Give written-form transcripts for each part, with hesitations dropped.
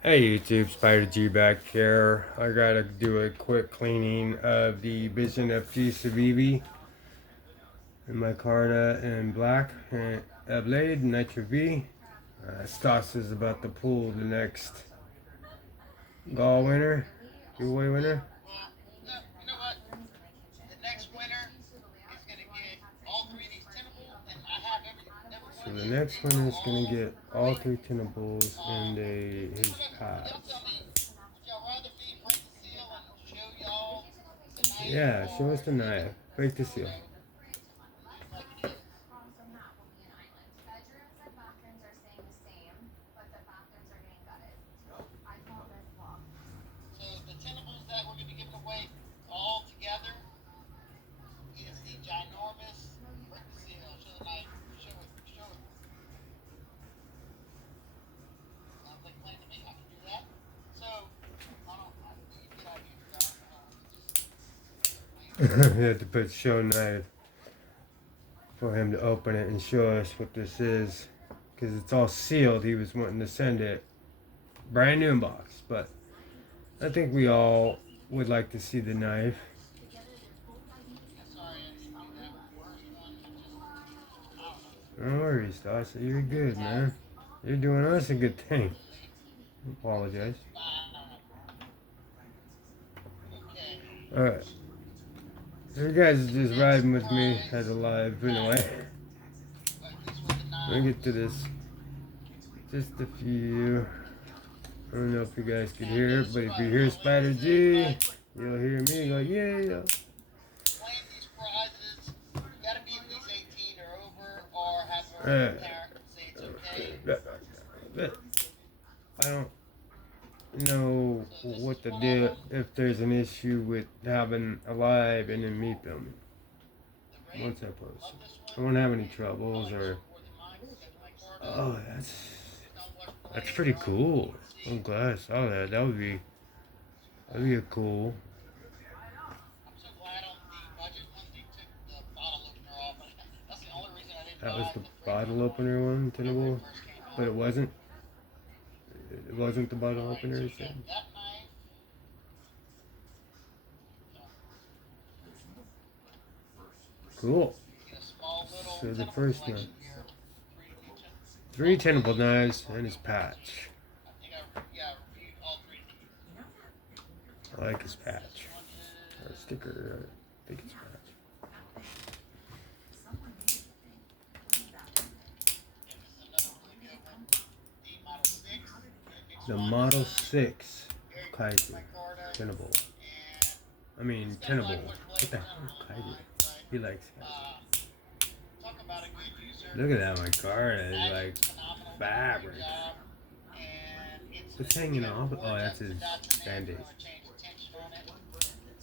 Hey YouTube, Spider G back here. I gotta do a quick cleaning of the Vision FG Civivi in Micarta in black and a blade Nitro V. Stas is about to pull the next gall winner, giveaway winner. So the next winner is gonna get all three tintables and his patch. Yeah, show us the knife. Break the seal. You have to put show knife for him to open it and show us what this is, because it's all sealed. He was wanting to send it brand new in box, but I think we all would like to see the knife. No worries, Dawson. You're good, man. You're doing us a good thing. I apologize. Alright. You guys are just riding with me as a live anyway. Let me get to this. Just a few. I don't know if you guys could hear it, but if you hear Spider G, you'll hear me go, yeah. I don't know what to do if there's an issue with having a live and then me filming. Once I post, I won't have any troubles or. Oh, that's pretty cool. I'm glad I saw that. That'd be a cool. That was the bottle opener one, tenable, but it wasn't. It wasn't the bottle opener. You said. Cool. So the first one, 3 tenable knives and his patch. I like his patch. Or sticker. I think it's patch. The Model 6 Kaiser tenable. I mean tenable. What the hell is Kaiser? He likes Kaiser. Look at that, my car is like fabric. It's hanging off. Oh, that's his band-aid.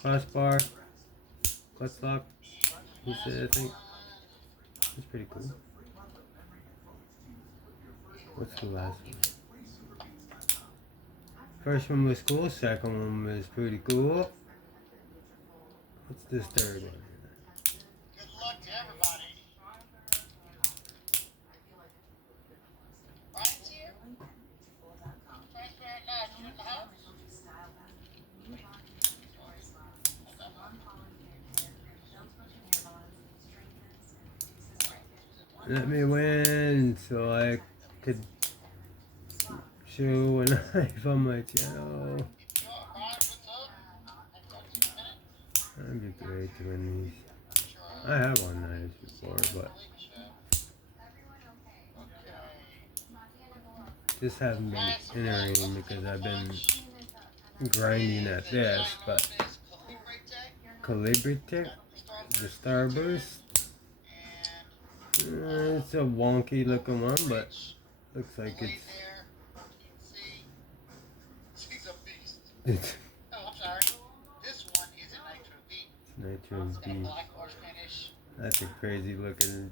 Crossbar, clutch lock. He said, I think. It's pretty cool. What's the last one? First one was cool. Second one was pretty cool. What's this third one? Good luck to everybody. Brian's here. Transparent knife. You in the house? Let me win so I could show a knife on my channel. That'd be great to win these. I have won knives before, but just haven't been entering because I've been grinding at this. But Calibritech, the Starburst, it's a wonky looking one, but looks like it's Nitro V. That's a crazy looking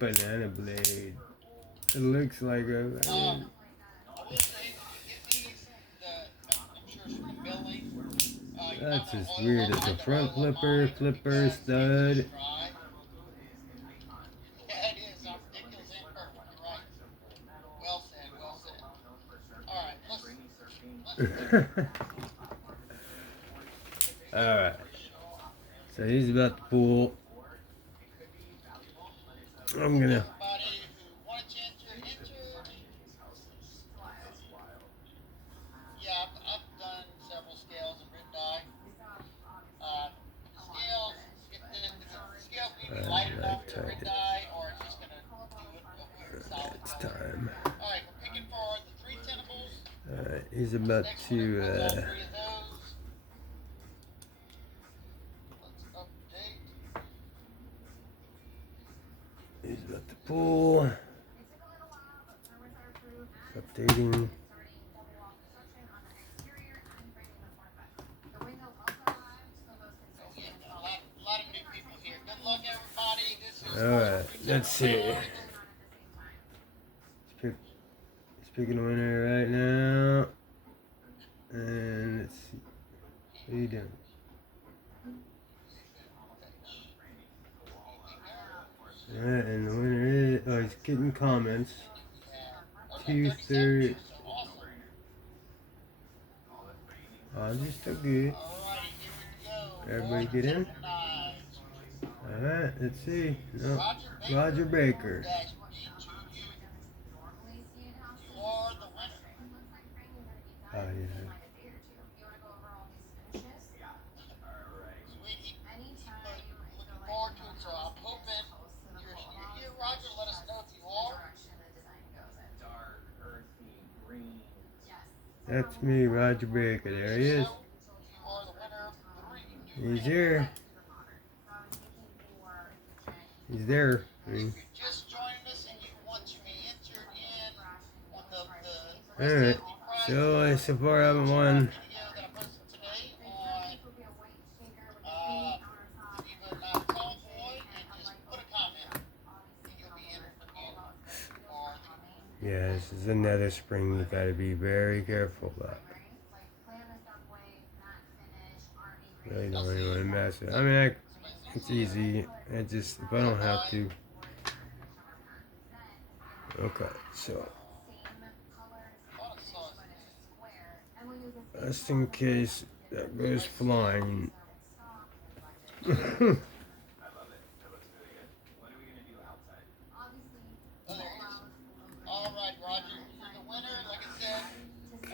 banana blade. It looks like a. That's just weird. It's a front flipper, stud. Alright. So he's about to pull. I'm gonna. Right, tight it. It's time. Alright, he's about to. He's about to pull. Updating. Alright, let's see. He's picking a winner right now. And let's see. What are you doing? Alright, and the winner is. Oh, he's getting comments. 2/3. Odds are still good. Everybody get in? Alright, let's see. No. Roger Baker. Oh, yeah. That's me, Roger Baker. There he is. He's here. He's there. Alright. So far I haven't won. Yeah, this is another spring you gotta be very careful about. Really don't even want to mess with it. I mean, it's easy. I just, if I don't have to. Okay, so. Just in case that goes flying.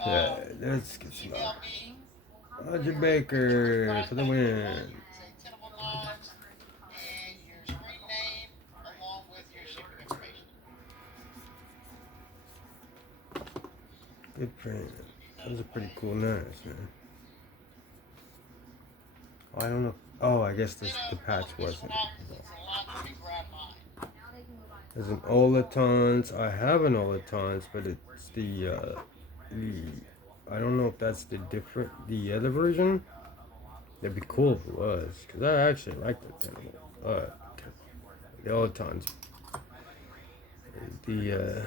Okay, let's get some. Roger Baker for the win. Good print. That was a pretty cool knife, man. I don't know. Oh, I guess the patch wasn't. There's an Olatons. I have an Olatons, but it's the I don't know if that's the other version. That'd be cool if it was, because I actually like the Tenable. The Olatons. The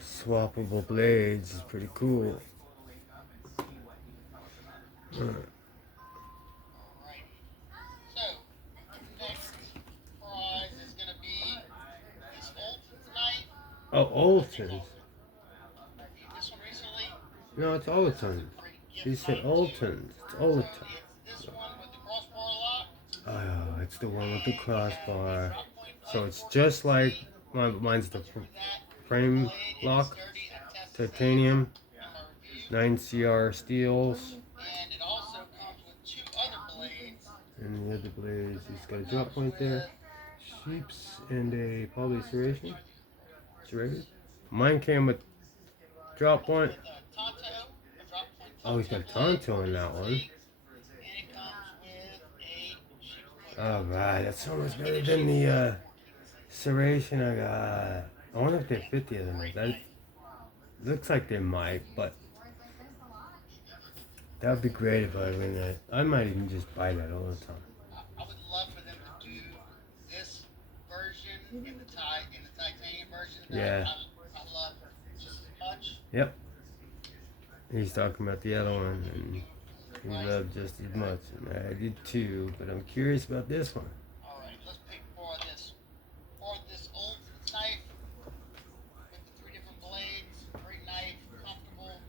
swappable blades is pretty cool. Oh, Oltons. No, it's Oltons. She said Oltons. It's Oltons. Oh, it's the one with the crossbar. So it's just like mine's the frame lock, titanium, 9CR steels. And the other blades, he's got a drop point there. Sheeps and a probably serration. Serrated. Mine came with drop point. Oh, he's got Tonto in that one. Alright, that's so much better than the serration I got. I wonder if they fit the other ones. That looks like they might, but that would be great if I win that. I might even just buy that all the time. I would love for them to do this version in the titanium version. Yeah. I love it just as much. Yep. He's talking about the other one, and he loved just as much, and I did too. But I'm curious about this one. All right, let's pick for this old knife with the 3 different blades. Great knife, comfortable.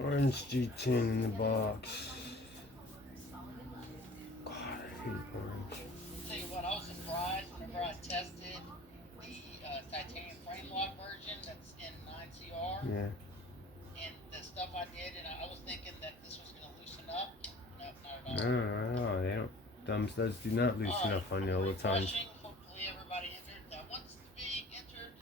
orange G10 in the box. God, I hate orange. Tell you what, I was surprised whenever I tested the titanium frame lock version that's in 9CR. Yeah. And the stuff I did, and I was thinking that this was going to loosen up. Nope, not at all. No, they don't. Thumb studs do not loosen up on you all the time. Hopefully everybody entered that wants to be entered.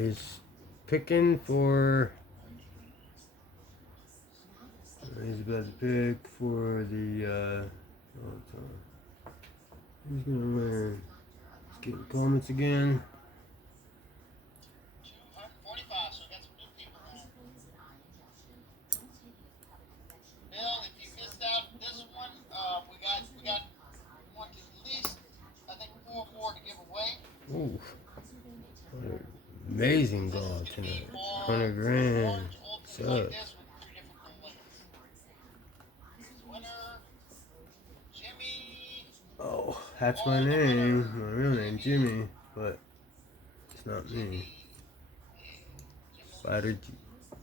He's picking for. He's about to pick for the. Who's gonna win? Let's get the comments again. 245, so we got some new people now. Bill, if you missed out this one, we got one to at least, I think 4 more to give away. Ooh. Amazing goal tonight. 100 grand. What's up? Oh, that's my name. My real name, Jimmy, but it's not me. Spider G.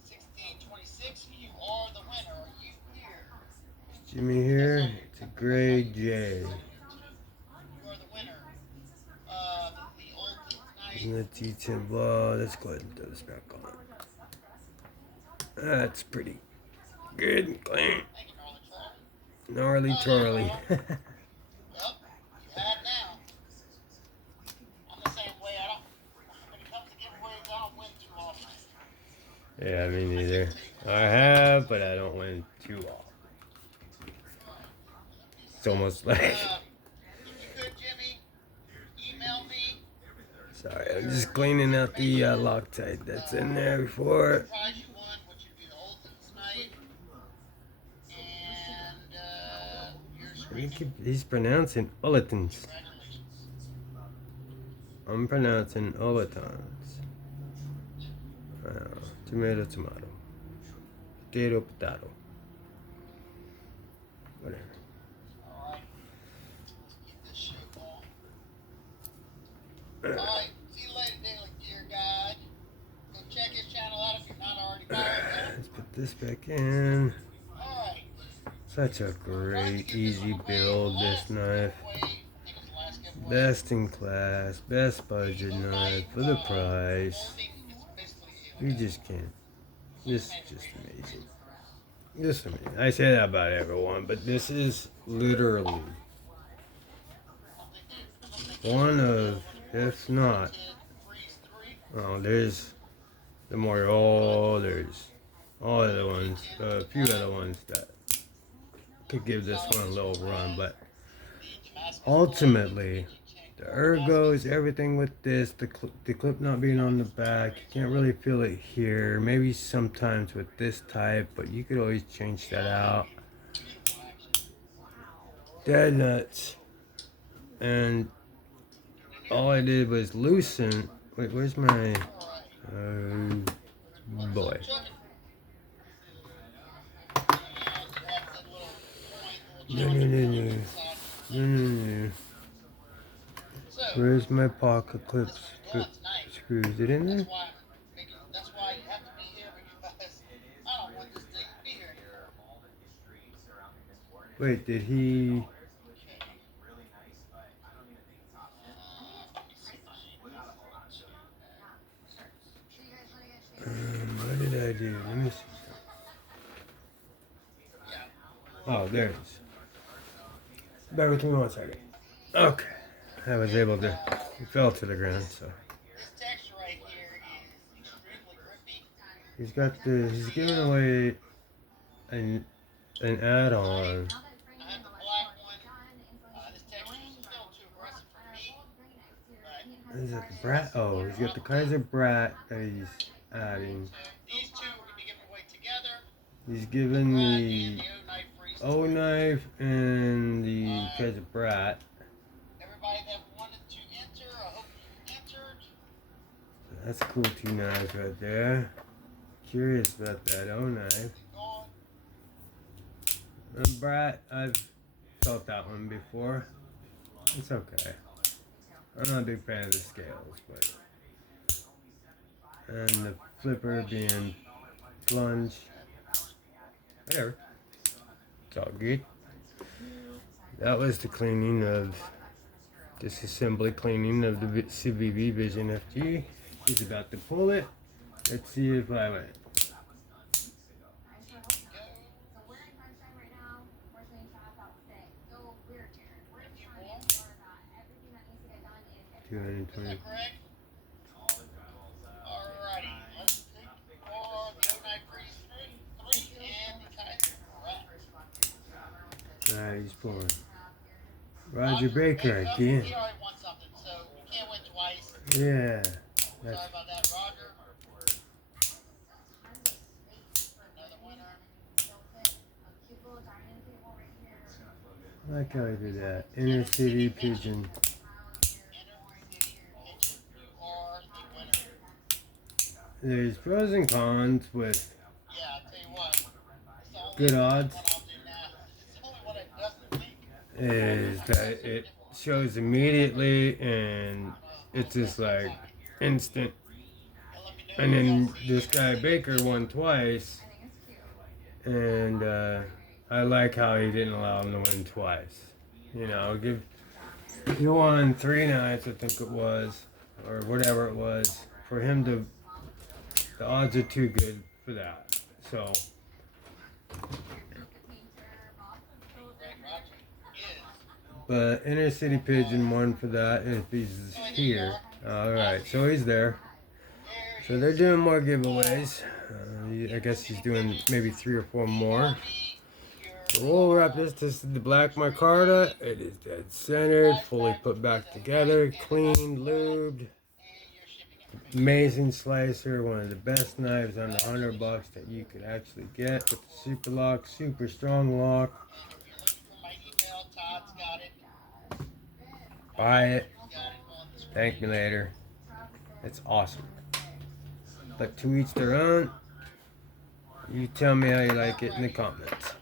1626, you are the winner. Are you here? Is Jimmy here? It's a grade J. You are the winner. The old night. Isn't it T10 ball? Let's go ahead and throw this back on. That's pretty good and clean. Thank you, Gnarly Charlie. Yep, you have now. I'm the same way. When it comes to giveaways, I don't win too often. Yeah, me neither. I have, but I don't win too often. It's almost like. If you could, Jimmy, email me. Sorry, I'm just cleaning out the Loctite that's in there before. The prize you won, which would be the Olden's night. And He's pronouncing Olitons. I'm pronouncing Olitons. Tomato, tomato. Potato, potato. Whatever. Alright. Let's keep this show going. Alright, see you later, Daily Gear Guide. Go check his channel out if you're not already following him. Let's put this back in. Alright. Such a great, easy build, this knife. Best in class, best budget knife for the price. You just can't. This is just amazing. Just amazing. I say that about everyone, but this is literally one of, if not, oh, there's the more, there's all other ones, a few other ones that could give this one a little run, but ultimately, the ergos, everything with this, the clip not being on the back, you can't really feel it here. Maybe sometimes with this type, but you could always change that out. Dead nuts. And all I did was loosen. Wait, where's my? Oh boy. No. Where's my pocket clips? Screws it in there? That's why you have to be here, because I don't want this thing to be here. Wait, did he? What did I do? Let me see. Oh, there it is. Bear with me 1 second. Okay. I was able to. It fell to the ground, so. This texture right here is extremely grippy. He's got the. He's giving away an add-on. I have the black one. This texture is still too aggressive for me. Is it the Brat? Oh, he's got the Kaiser Brat that he's adding. These two are going to be given away together. He's giving the O knife and the Kaiser Brat. Everybody that wanted to enter, I hope you entered. That's cool, 2 knives right there. Curious about that O knife. The Brat, I've felt that one before. It's okay. I'm not a big fan of the scales, but and the flipper being plunge. Whatever. It's all good. That was the cleaning of disassembly cleaning of the Civivi Vision FG. He's about to pull it. Let's see if I win. Is that correct? Alrighty, let's think for the 0933 and the Kaiser Wrap. Alright, he's pulling. Roger Baker again. He already won something, so you can't win twice. Yeah. Sorry about that, Roger. Another winner. I like how he did that. Inner City Pigeon. There's pros and cons with good odds. Is that it shows immediately and it's just like instant. And then this guy Baker won twice, and I like how he didn't allow him to win twice. You know, he won 3 nights, I think it was, or whatever it was, for him to. The odds are too good for that. So. But Inner City Pigeon won for that if he's here. Alright, so he's there. So they're doing more giveaways. I guess he's doing maybe 3 or 4 more. So we'll wrap this. This is the black micarta. It is dead centered, fully put back together, cleaned, lubed. Amazing slicer, one of the best knives under $100 that you could actually get with the super lock, super strong lock. Buy it. Thank me later. It's awesome. But to each their own. You tell me how you like it in the comments.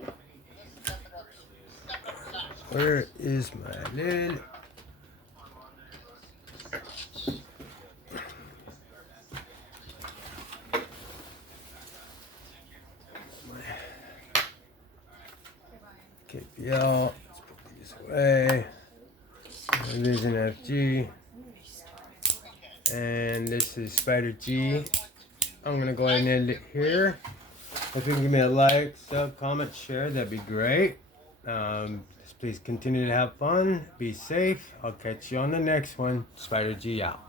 Where is my lid? KPL. Let's put these away. Vision FG. And this is Spider G. I'm gonna go ahead and end it here. If you can give me a like, sub, comment, share, that'd be great. Just please continue to have fun. Be safe. I'll catch you on the next one. Spider G out.